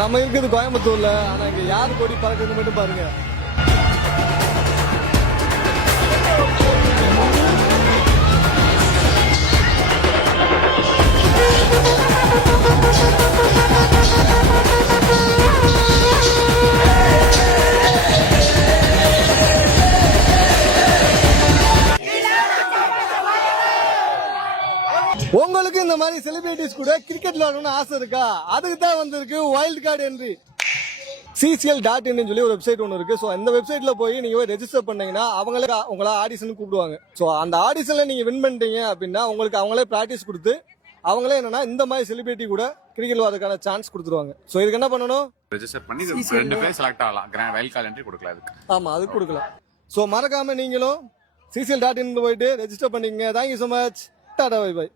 நம்ம இருக்குது கோயம்புத்தூர்ல, ஆனா இங்க யாரு கொடி பறக்குது மட்டும் பாருங்க. உங்களுக்கு இந்த மாதிரி செலிபிரிட்டிஸ் கூட கிரிக்கெட் விளையாடணும்னு ஆசை இருக்கா? அதுக்கு தான் வந்திருக்கு வைல்ட் கார்டு என்ட்ரி. CCL.in சொல்லி ஒரு வெப்சைட் ஒன்று இருக்கு. ஸோ அந்த வெப்சைட்ல போய் நீங்க ரெஜிஸ்டர் பண்ணீங்கன்னா அவங்களே உங்களை ஆடிஷனுக்கு கூப்பிடுவாங்க. ஸோ அந்த ஆடிஷன்ல நீங்க வின் பண்ணிட்டீங்க அப்படின்னா உங்களுக்கு அவங்களே பிராக்டிஸ் கொடுத்து அவங்களே என்னன்னா இந்த மாதிரி செலிபிரிட்டி கூட கிரிக்கெட் விளையாடுறதுக்கான சான்ஸ் கொடுத்துருவாங்க. ஸோ இதுக்கு என்ன பண்ணணும்? ரெஜிஸ்டர் பண்ணி 2 பேர் செலக்ட் ஆகலாம். வைல்ட் கார்டு என்ட்ரி கொடுக்கலாம் அதுக்கு. ஆமா, அது கொடுக்கலாம். ஸோ மறக்காம நீங்களும் CCL.in போயிட்டு ரெஜிஸ்டர் பண்ணிக்கங்க. Thank you so much. Tata, bye by.